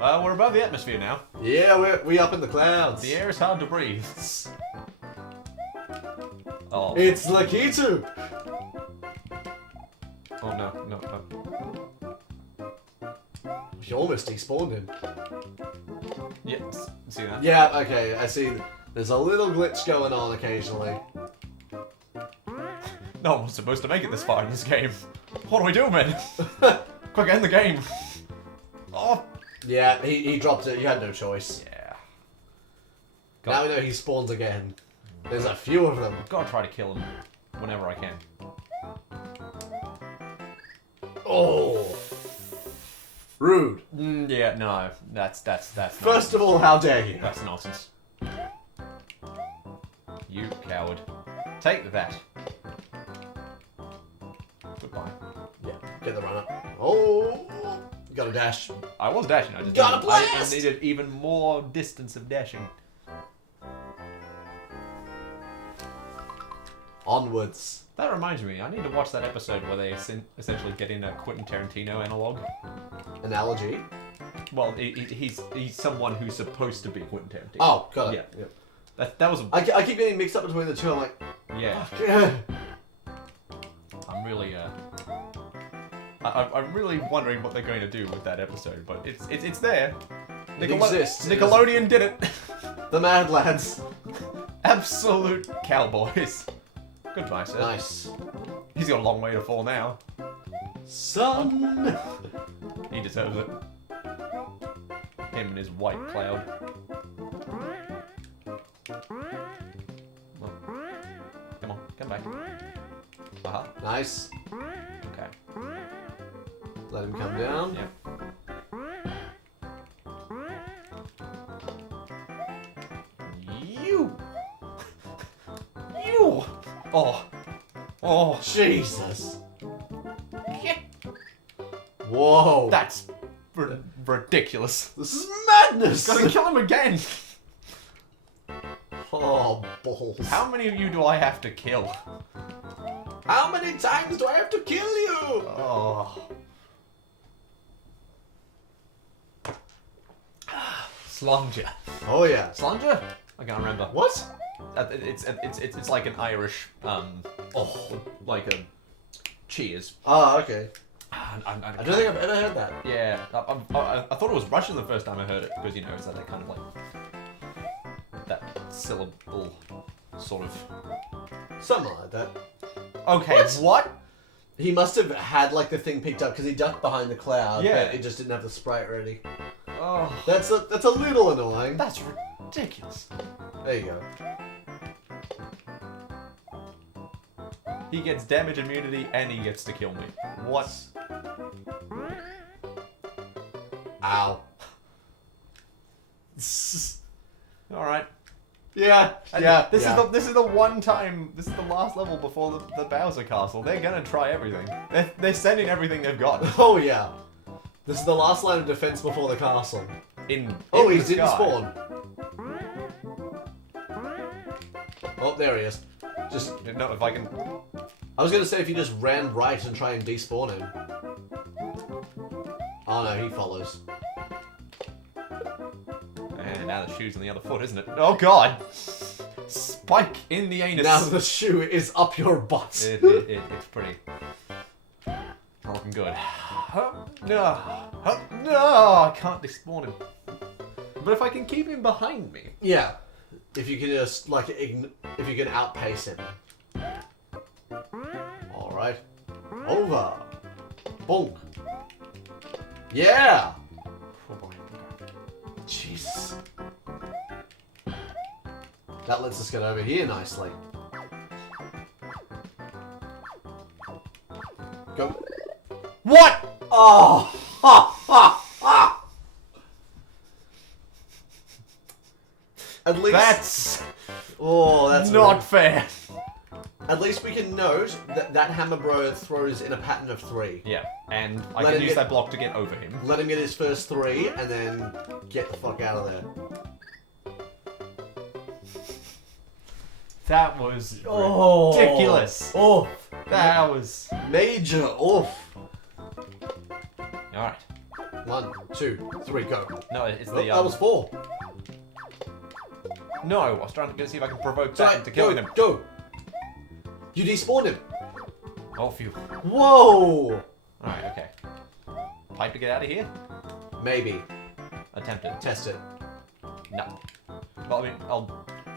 We're above the atmosphere now. Yeah, we up in the clouds. The air is hard to breathe. Oh. It's Lakitu. Oh no. You almost despawned him. Yeah, see that? Yeah, okay, I see. There's a little glitch going on occasionally. No one's supposed to make it this far in this game. What do we do, man? Quick, end the game. Oh. Yeah, he dropped it. You had no choice. Yeah. Now we know he spawns again. There's a few of them. I've got to try to kill him whenever I can. Oh. Rude. Yeah, no, that's First of all, how dare you? That's nonsense. You coward. Take that. Goodbye. Yeah, get the run up. Oh, you got a dash. I was dashing, I just Got a I blast! needed even more distance of dashing. Onwards. That reminds me, I need to watch that episode where they essentially get in a Quentin Tarantino analog. Analogy. Well, he's someone who's supposed to be Quentin Tarantino. Oh, got it. Yeah. That was. I keep getting mixed up between the two. I'm like, Yeah. yeah. I'm really I'm really wondering what they're going to do with that episode, but it's there. It exists. Nickelodeon did it. The Mad Lads. Absolute cowboys. Goodbye, sir. Nice. He's got a long way to fall now. Son. He deserves it. Him and his white cloud. Come on, come back. Aha. Nice. Okay. Let him come down. Yeah. You. Oh. Oh. Jesus. Whoa. That's ridiculous. This is madness. Gotta kill him again. Oh, balls. How many of you do I have to kill? How many times do I have to kill you? Oh. Slanger. Oh yeah. Slanger? I can't remember. What? It's like an Irish like a cheers. Oh, okay. I I don't think I've ever heard that. Yeah, I thought it was Russian the first time I heard it because it's that kind of like that syllable sort of. Something like that. Okay, what? He must have had like the thing picked up because he ducked behind the cloud. Yeah. But it just didn't have the sprite ready. Oh, That's a little annoying. that's ridiculous. There you go. He gets damage immunity and he gets to kill me. What? Ow. All right. Yeah. And Yeah. This yeah. is the one time. This is the last level before the Bowser Castle. They're gonna try everything. They're sending everything they've got. Oh yeah. This is the last line of defense before the castle. In Oh, he the didn't sky. spawn. Oh, there he is. Just. No, if I can. I was gonna say if you just ran right and try and despawn him. Oh no, he follows. And now the shoe's on the other foot, isn't it? Oh god! Spike in the anus. Now the shoe is up your butt. It's pretty. Not looking good. No, I can't despawn him. But if I can keep him behind me. Yeah. If you can just like if you can outpace him. All right. Over. Bonk. Yeah. Oh boy. Okay. Jesus. That lets us get over here nicely. Go. What? Oh! Ha! Ha! Ha! At least That's that's not rude. fair. At least we can note that Hammer Bro throws in a pattern of 3. Yeah, and I Let can him use get- that block to get over him. Let him get his first 3 and then get the fuck out of there. That was Oh. ridiculous. Oh, That was major oof. alright. 1, 2, 3, go. No, it's Oh, the. that was 4. No, I was trying to see if I can provoke Sorry, that into killing him. Go. You despawned him. Oh, phew. Whoa. Alright, okay. Pipe to get out of here? Maybe. Attempt it. Test it. No. Well, I mean,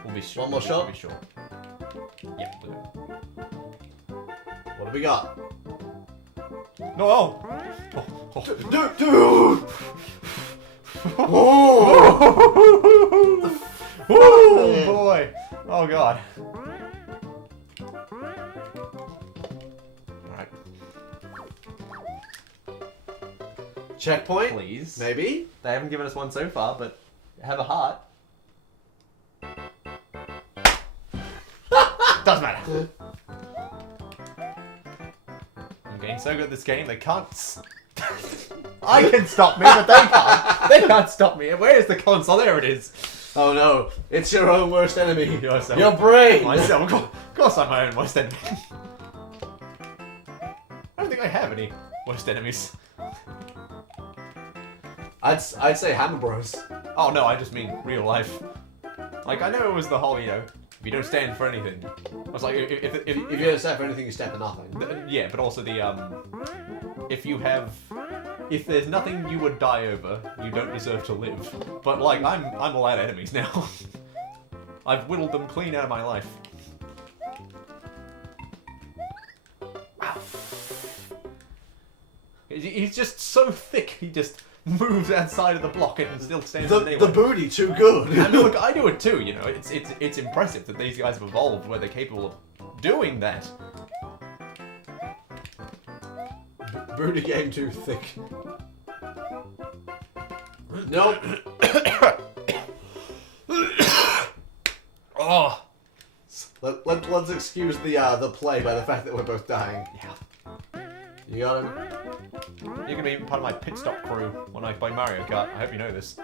we'll be sure. One more shot? We'll be sure. Yeah, we'll do What do we got? it. No! Oh! Oh. Dude! Oh boy! Oh god. Alright. Checkpoint? Please. Maybe? They haven't given us one so far, but have a heart. Doesn't matter. I'm getting so good at this game, they can't. I can stop me, but they can't. They can't stop me. Where is the console? There it is. Oh no, it's your own worst enemy. Yourself. Your brain! Myself. Of course I'm my own worst enemy. I don't think I have any worst enemies. I'd say Hammer Bros. Oh no, I just mean real life. Like, I know it was the whole, you know, if you don't stand for anything. I was like, if If you don't stand for anything, you stand for nothing. yeah, but also the, if there's nothing you would die over, you don't deserve to live. But, like, I'm all out of enemies now. I've whittled them clean out of my life. He's just so thick, he just moves outside of the block and still stands in The booty too good. I mean, look, I do it too, you know. It's impressive that these guys have evolved where they're capable of doing that. Booty game too thick. Nope. Oh. Let's excuse the play by the fact that we're both dying. Yeah. You got him? You're gonna be part of my pit stop crew when I play Mario Kart. I hope you know this.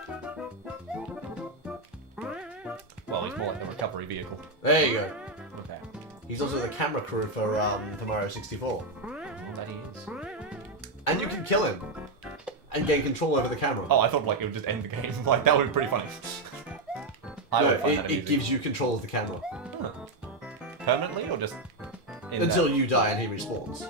Well, he's more like the recovery vehicle. There you go. Okay. He's also the camera crew for Mario 64. Well, that he is. And you can kill him. And gain control over the camera. Oh, I thought like it would just end the game. Like that would be pretty funny. I would find that it amusing. gives you control of the camera. Huh. Permanently or just in Until that? you die and he respawns.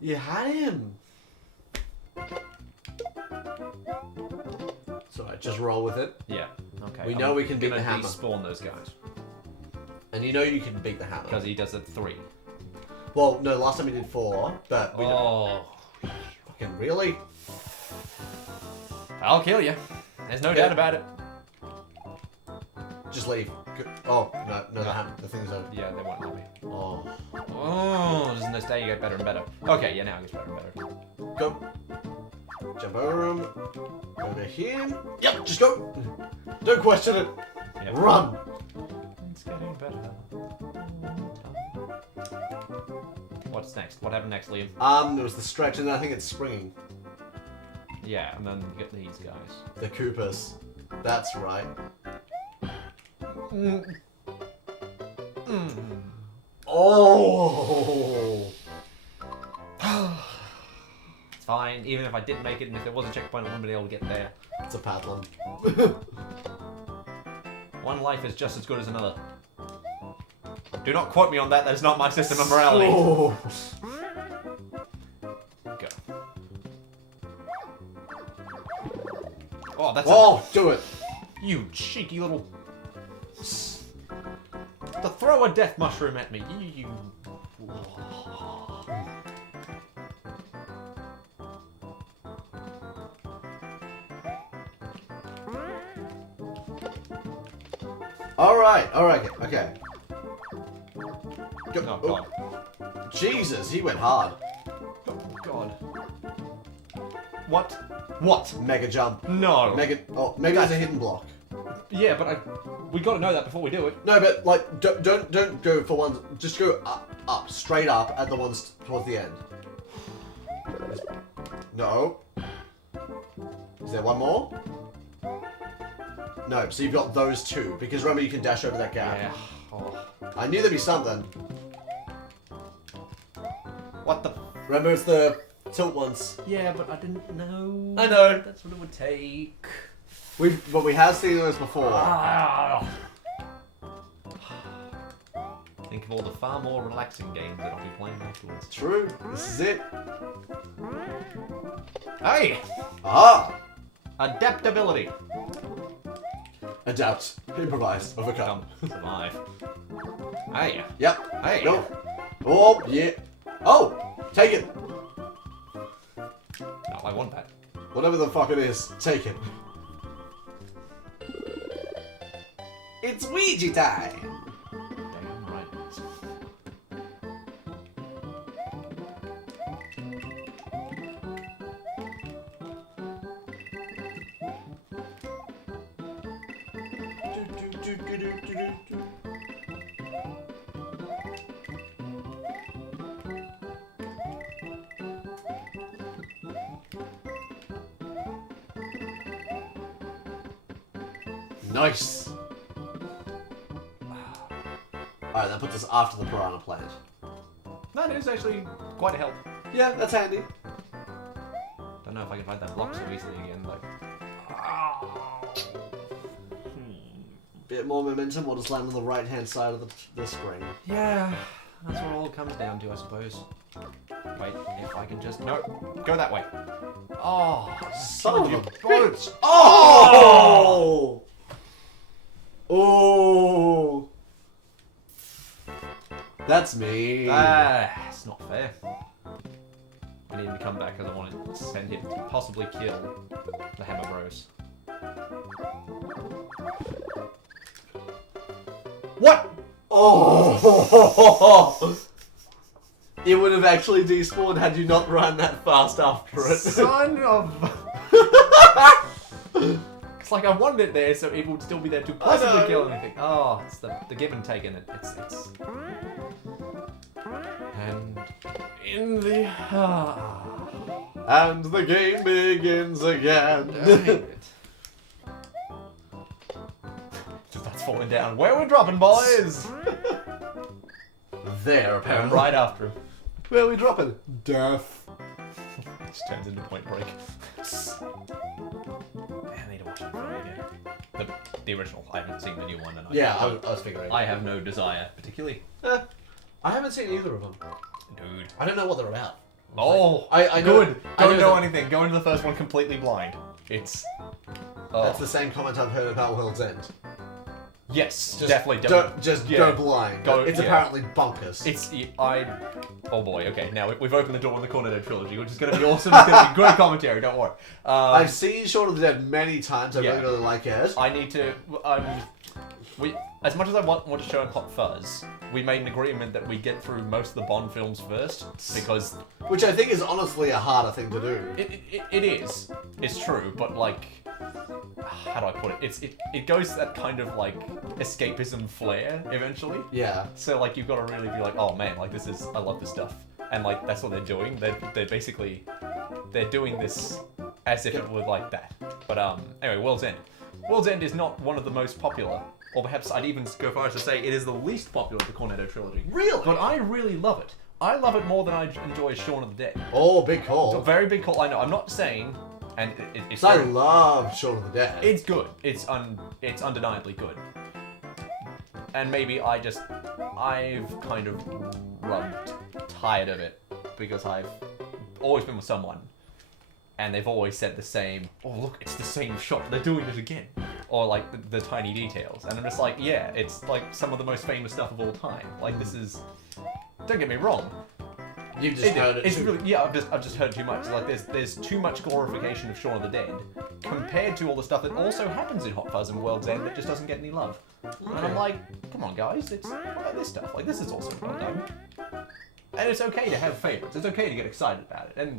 You had him. It's alright, just roll with it. Yeah. Okay. We know we can beat gonna the hammer. Despawn those guys And you know you can beat the hammer. because he does it 3. Well, no, last time he did 4, but we know. Oh. Fucking really? I'll kill you. There's no Okay. doubt about it. Just leave. Oh, no, the thing's over. Yeah, they won't let me. Oh. Oh, doesn't this day get better and better? Okay, yeah, now it gets better and better. Go. Jump over him. Over him. Yep, just go. Don't question it. Yeah. Run. It's getting better. What's next? What happened next, Liam? There was the stretch, and then I think it's springing. Yeah, and then you get these guys. The Koopas. That's right. Oh! It's fine, even if I didn't make it, and if there was a checkpoint, I wouldn't be able to get there. It's a paddling. One life is just as good as another. Do not quote me on that, that is not my system of morality. Oh. Go. Oh, that's Do it! you cheeky little... To throw a death mushroom at me, you... Alright, okay. Go. Oh, God. Jesus, he went hard. Oh, God. What? What? Mega jump. No. Maybe there's a hidden block. Yeah, but we gotta know that before we do it. No, but like, don't go for ones. Just go up, straight up at the ones towards the end. No. Is there one more? No, so you've got those two, because remember you can dash over that gap. Yeah. Oh. I knew there'd be something. What the? Remember it's the tilt ones. Yeah, but I didn't know. I know. That's what it would take. But we have seen those before. Ah. Think of all the far more relaxing games that I'll be playing afterwards. True. This is it. Hey! Ah! Adaptability. Adapt. Improvise. Overcome. Survive. Hey. Yep. Hey. Go. Oh, yeah. Oh! Take it. No, I want that. Whatever the fuck it is, take it. It's Ouija time! Damn right it is. Nice! Alright, that puts us after the piranha plant. That is actually quite a help. Yeah, that's handy. Don't know if I can find that block so easily again, though. Bit more momentum, we'll just land on the right hand side of the screen. Yeah, that's what it all comes down to, I suppose. Wait, if I can just... No, go that way. Oh, Son of a boat. bitch! Oh! Oh! That's me. It's not fair. I need him to come back because I want to send him to possibly kill the Hammer Bros. What? Oh! It would have actually despawned had you not run that fast after it. Son of... It's like I wanted it there so it would still be there to possibly kill anything. Oh, it's the give and take in it. It's... And... In the... And the game begins again. Dang it. Just that's falling down. Where we're dropping, boys? There, And apparently. right after him. Where are we dropping? Death. Just turns into Point Break. I need to watch it again. The original. I haven't seen the new one. And Yeah, I was figuring. I have no desire, particularly. I haven't seen either of them. Dude. I don't know what they're about. Oh, I know, good. I Don't know that- anything. Go into the first one completely blind. It's... Oh. That's the same comment I've heard about World's End. Yes, Just definitely. Don't yeah. go blind. Go- it's yeah. apparently bonkers. It's... Oh boy, okay. Now, we've opened the door on the Cornetto trilogy, which is going to be awesome. It's going to be great commentary, don't worry. I've seen Shaun of the Dead many times. I Yeah. really like it. I need to... as much as I want to show him Hot Fuzz, we made an agreement that we get through most of the Bond films first, because... Which I think is honestly a harder thing to do. It is. It's true, but like... How do I put it? It goes to that kind of like escapism flair eventually. Yeah. So like you've got to really be like, oh man, like I love this stuff, and like that's what they're doing. They're basically doing this as if it were like that. But anyway, World's End. World's End is not one of the most popular, or perhaps I'd even go far as to say it is the least popular of the Cornetto trilogy. Really? But I really love it. I love it more than I enjoy Shaun of the Dead. Oh, big It's a call. very big call. I know. I'm not saying, and it's I very, love Shaun of the Dead. it's good. It's undeniably good. And maybe I've kind of rubbed tired of it because I've always been with someone and they've always said the same, oh look, it's the same shot, they're doing it again. Or like the tiny details. And I'm just like, yeah, it's like some of the most famous stuff of all time. Like this is, don't get me wrong, You've just heard it it's too. really, yeah, I've just heard too much. Like there's too much glorification of Shaun of the Dead compared to all the stuff that also happens in Hot Fuzz and World's End that just doesn't get any love. And I'm like, come on guys, what about this stuff? Like this is also well done. And it's okay to have favorites. It's okay to get excited about it.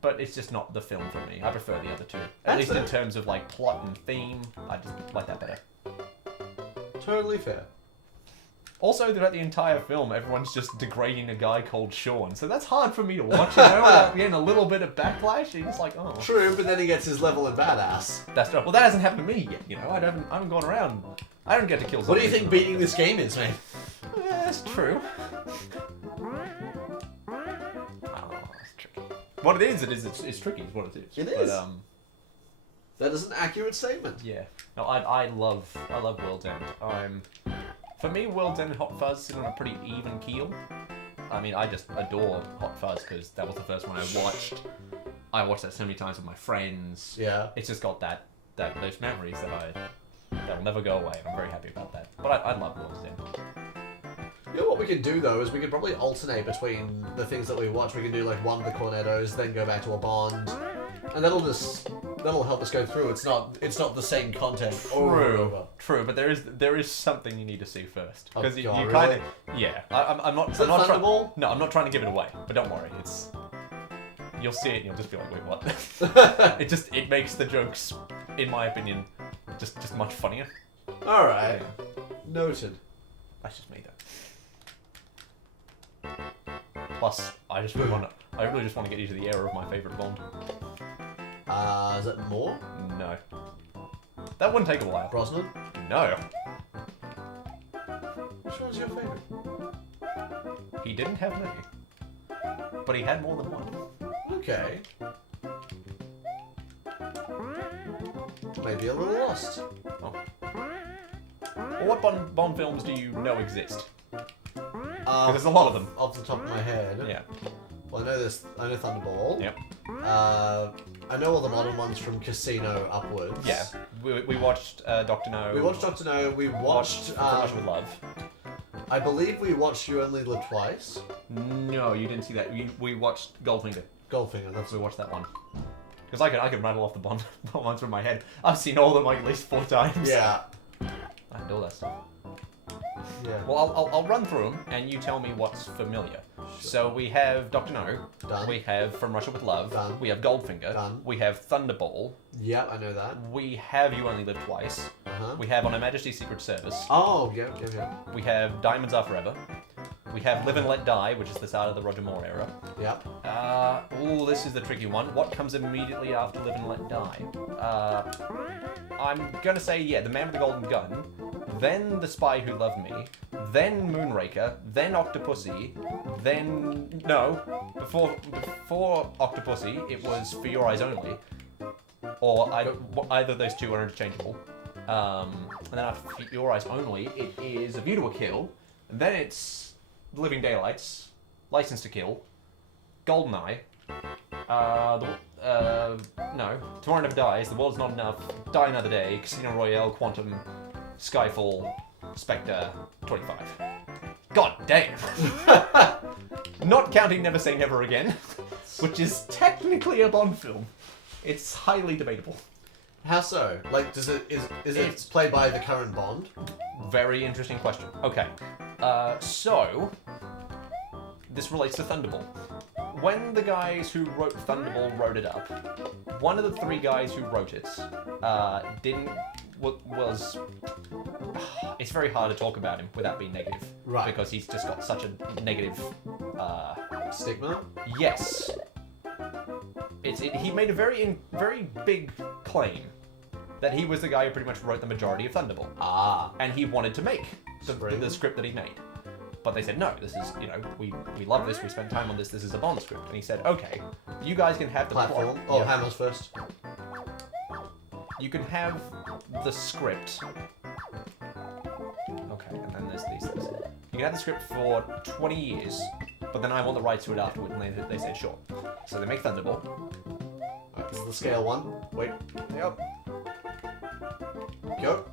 But it's just not the film for me. I prefer the other two. At least in terms of like plot and theme, I just like that better. Totally fair. Also, throughout the entire film, everyone's just degrading a guy called Sean. So that's hard for me to watch, you know, without getting a little bit of backlash. You're just like, oh. True, but then he gets his level in badass. That's right. Well, that hasn't happened to me yet, you know. I haven't gone around. I don't get to kill What zombies. do you think beating this game is, man? Yeah, that's true. I don't know. It's tricky. What it is, it's tricky. Is what it is. It is. But, That is an accurate statement. yeah. No, I love World's End. For me, World's End and Hot Fuzz sit on a pretty even keel. I mean, I just adore Hot Fuzz because that was the first one I watched. I watched that so many times with my friends. Yeah. It's just got those memories that'll never go away. I'm very happy about that. But I love World's End. You know what we could do though is we could probably alternate between the things that we watch. We can do like one of the Cornettos, then go back to a Bond, and that'll help us go through. It's not the same content over and over. True, but there is something you need to see first because you God, kind really? of I'm not. Is it I'm not Thunderball? No, I'm not trying to give it away. But don't worry, you'll see it and you'll just be like, wait, what? it makes the jokes, in my opinion, just much funnier. All right, Yeah. noted. That's just me though. Plus, I really just want to get you to the era of my favorite Bond. Is it more? No. That wouldn't take a while. Brosnan? No. Which one's your favorite? He didn't have many. But he had more than one. Okay. Maybe a little lost. Oh. Well, what Bond films do you know exist? There's a lot of them. Off the top of my head. Yeah. Well, I know Thunderball. Yep. I know all the modern ones from Casino upwards. Yeah. We watched Dr. No. We watched Dr. No. We watched. From Russia with Love. I believe we watched You Only Live Twice. No, you didn't see that. We watched Goldfinger. Goldfinger. That's We watched that one. Because I could rattle off the Bond ones from my head. I've seen all of them like at least 4 times. Yeah. I know that stuff. Yeah. Well, I'll run through them, and you tell me what's familiar. Sure. So we have Dr. No. Done. We have From Russia with Love. Done. We have Goldfinger. Done. We have Thunderball. Yeah, I know that. We have You Only Live Twice. Uh-huh. We have On Her Majesty's Secret Service. Oh, yeah. We have Diamonds Are Forever. We have Live and Let Die, which is the start of the Roger Moore era. Yep. This is the tricky one. What comes immediately after Live and Let Die? I'm gonna say, yeah, The Man with the Golden Gun, then The Spy Who Loved Me, then Moonraker, then Octopussy, then... No, before Octopussy, it was For Your Eyes Only. Or either of those two are interchangeable. And then after For Your Eyes Only, it is A View to a Kill, and then it's Living Daylights, License to Kill, Goldeneye, no, Tomorrow Never Dies, The World's Not Enough, Die Another Day, Casino Royale, Quantum, Skyfall, Spectre, 25. God damn! Not counting Never Say Never Again, which is technically a Bond film. It's highly debatable. How so? Like, is it played by the current Bond? Very interesting question. Okay, so this relates to Thunderball. When the guys who wrote Thunderball wrote it up, one of the 3 guys who wrote it was it's very hard to talk about him without being negative, Right. Because he's just got such a negative. Stigma? Yes, he made a very big claim that he was the guy who pretty much wrote the majority of Thunderball. Ah. And he wanted to make the script that he made. But they said, no, this is, we love this, we spent time on this is a Bond script. And he said, okay, you guys can have the Platform. plot. Oh, Yeah. Hamill's first. You can have the script. Okay, and then there's these things. You can have the script for 20 years, but then I want the rights to it afterward. And they said, sure. So they make Thunderball. Alright, this is the scale 1. Wait. Yep. Go.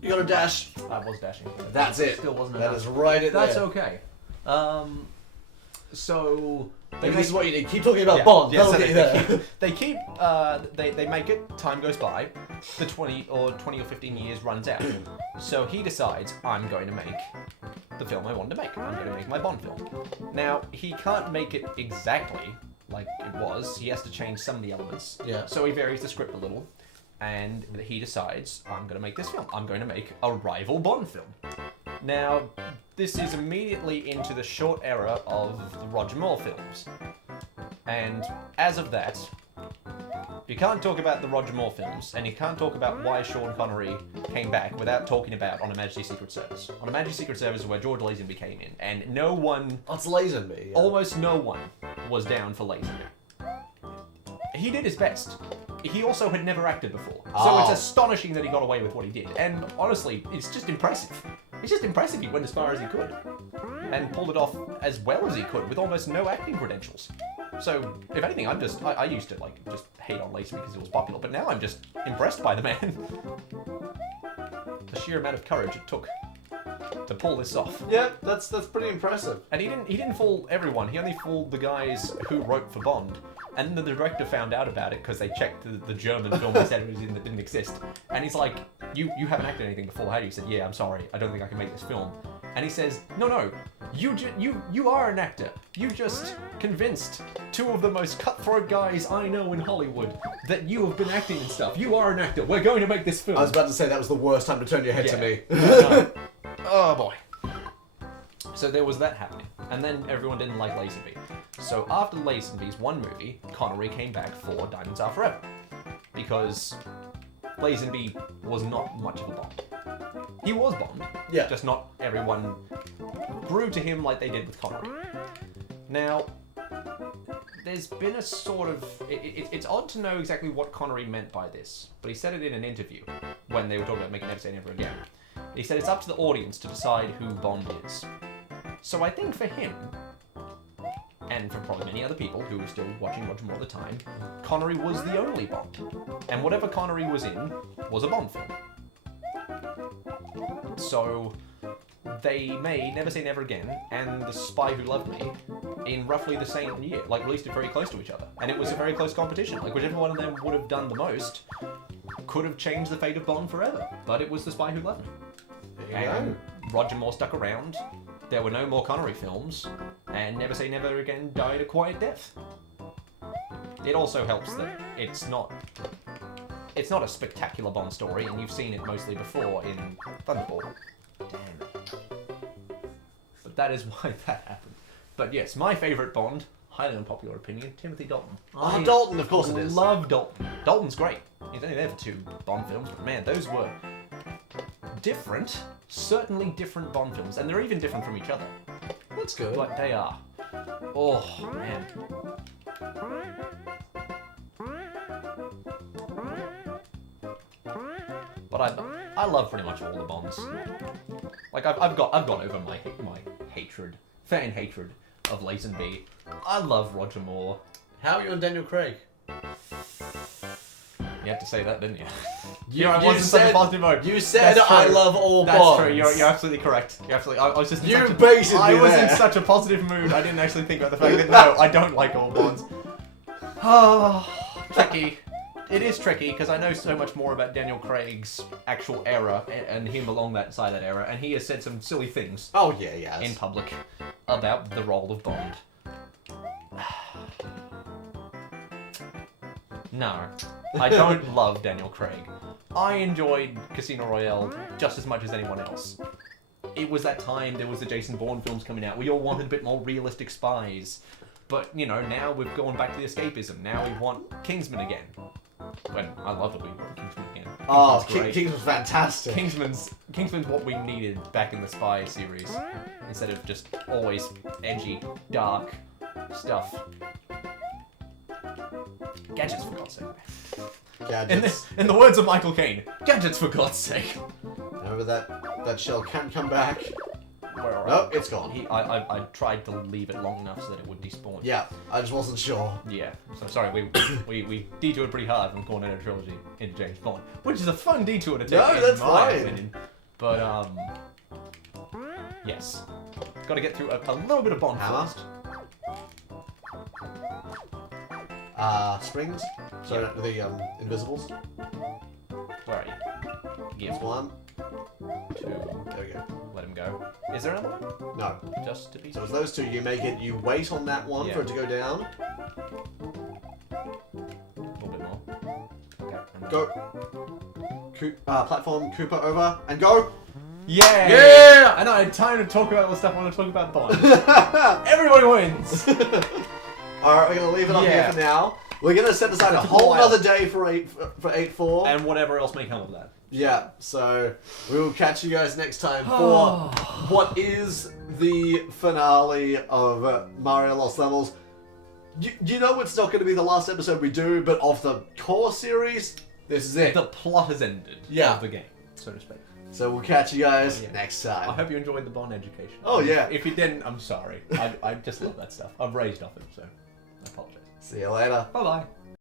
You got a dash. I was dashing. That's it. Still wasn't That enough. is right at That's there. okay. So Maybe this is what you need. Keep talking about Yeah, Bond. yeah, That'll so get you there. they make it, time goes by, the 20 or 15 years runs out. So he decides, I'm going to make the film I wanted to make. I'm going to make my Bond film. Now, he can't make it exactly like it was. He has to change some of the elements. Yeah. So he varies the script a little, and he decides, I'm going to make this film. I'm going to make a rival Bond film. Now, this is immediately into the short era of the Roger Moore films. And as of that, you can't talk about the Roger Moore films, and you can't talk about why Sean Connery came back without talking about On Her Majesty's Secret Service. On Her Majesty's Secret Service is where George Lazenby came in, and no one... Oh, it's Lazenby. Yeah. Almost no one was down for Lazenby. He did his best. He also had never acted before, so it's astonishing that he got away with what he did. And honestly, it's just impressive. It's just impressive he went as far as he could, and pulled it off as well as he could with almost no acting credentials. So, if anything, I used to just hate on Lazenby because it was popular, but now I'm just impressed by the man. The sheer amount of courage it took to pull this off. Yeah, that's pretty impressive. And he didn't fool everyone. He only fooled the guys who wrote for Bond. And the director found out about it because they checked the German film he said it was in that didn't exist. And he's like, you haven't acted anything before, have you? He said, yeah, I'm sorry. I don't think I can make this film. And he says, no, you are an actor. You just convinced two of the most cutthroat guys I know in Hollywood that you have been acting and stuff. You are an actor. We're going to make this film. I was about to say that was the worst time to turn your head to me. No. Oh boy. So there was that happening. And then everyone didn't like Lazenby. So after Lazenby's one movie, Connery came back for Diamonds Are Forever. Because Lazenby was not much of a Bond. He was Bond, Yeah. just not everyone grew to him like they did with Connery. Now, there's been a sort of... It's odd to know exactly what Connery meant by this, but he said it in an interview when they were talking about making Never Say Never Again. He said it's up to the audience to decide who Bond is. So I think for him, and for probably many other people who were still watching Roger Moore at the time, Connery was the only Bond. And whatever Connery was in was a Bond film. So they made Never Say Never Again and The Spy Who Loved Me in roughly the same year, released it very close to each other. And it was a very close competition. Whichever one of them would have done the most could have changed the fate of Bond forever. But it was The Spy Who Loved Me. There you And go. Roger Moore stuck around. There were no more Connery films, and Never Say Never Again died a quiet death. It also helps that it's not a spectacular Bond story, and you've seen it mostly before in Thunderball. Damn. But that is why that happened. But yes, my favourite Bond, highly unpopular opinion, Timothy Dalton. Oh, Dalton, of course it is. Love Dalton. Dalton's great. He's only there for 2 Bond films, but man, those were different. Certainly different Bond films, and they're even different from each other. That's good. But they are. Oh, man. But I love pretty much all the Bonds. I've got over my hatred, fan hatred of Lazenby. I love Roger Moore. How are you on Daniel Craig? You had to say that, didn't you? You I wasn't such a positive mode. You said That's I true. love all That's Bonds. true. You're absolutely correct. You're absolutely. I was just. You in baited me I was there. in such a positive mood. I didn't actually think about the fact that no, I don't like all Bonds. Oh, tricky. It is tricky because I know so much more about Daniel Craig's actual era and him along that side of that era, and he has said some silly things Oh yeah, yeah. in public about the role of Bond. No, I don't love Daniel Craig. I enjoyed Casino Royale just as much as anyone else. It was that time there was the Jason Bourne films coming out. We all wanted a bit more realistic spies. But, now we've gone back to the escapism. Now we want Kingsman again. When I love that we want Kingsman again. Oh, Kingsman's great. Kingsman's fantastic. Kingsman's what we needed back in the spy series. Instead of just always edgy, dark stuff. Gadgets, for God's sake. Gadgets. In the words of Michael Caine, gadgets, for God's sake. Remember that shell can't come back. Where are Nope, it's gone. I tried to leave it long enough so that it would despawn. Yeah, I just wasn't sure. Yeah. So sorry, we detoured pretty hard from Cornetto Trilogy into James Bond, which is a fun detour to take. No, in that's my fine. opinion. But yes, got to get through a little bit of Bond Hammer? first. Springs. So the Invisibles. Where are you? Here's Give one. 2. There we go. Let him go. Is there another one? No. Just to be. So it's those two. You make it. You wait on that one Yeah. for it to go down. A little bit more. Okay. Go. Platform Cooper over and go. Yeah! Yeah! I know, I'm tired of talking about all the stuff I want to talk about Bond. Everybody wins! Alright, we're gonna leave it up here for now. We're gonna set aside a It's a whole while. other day for 8-4. And whatever else may come of that. Yeah, so we will catch you guys next time for what is the finale of Mario Lost Levels. You know it's not going to be the last episode we do, but of the core series, this is it. The plot has ended of the game, so to speak. So we'll catch you guys next time. I hope you enjoyed the Bond education. Oh, yeah. If you didn't, I'm sorry. I just love that stuff. I've raised off it, so I apologize. See you later. Bye-bye.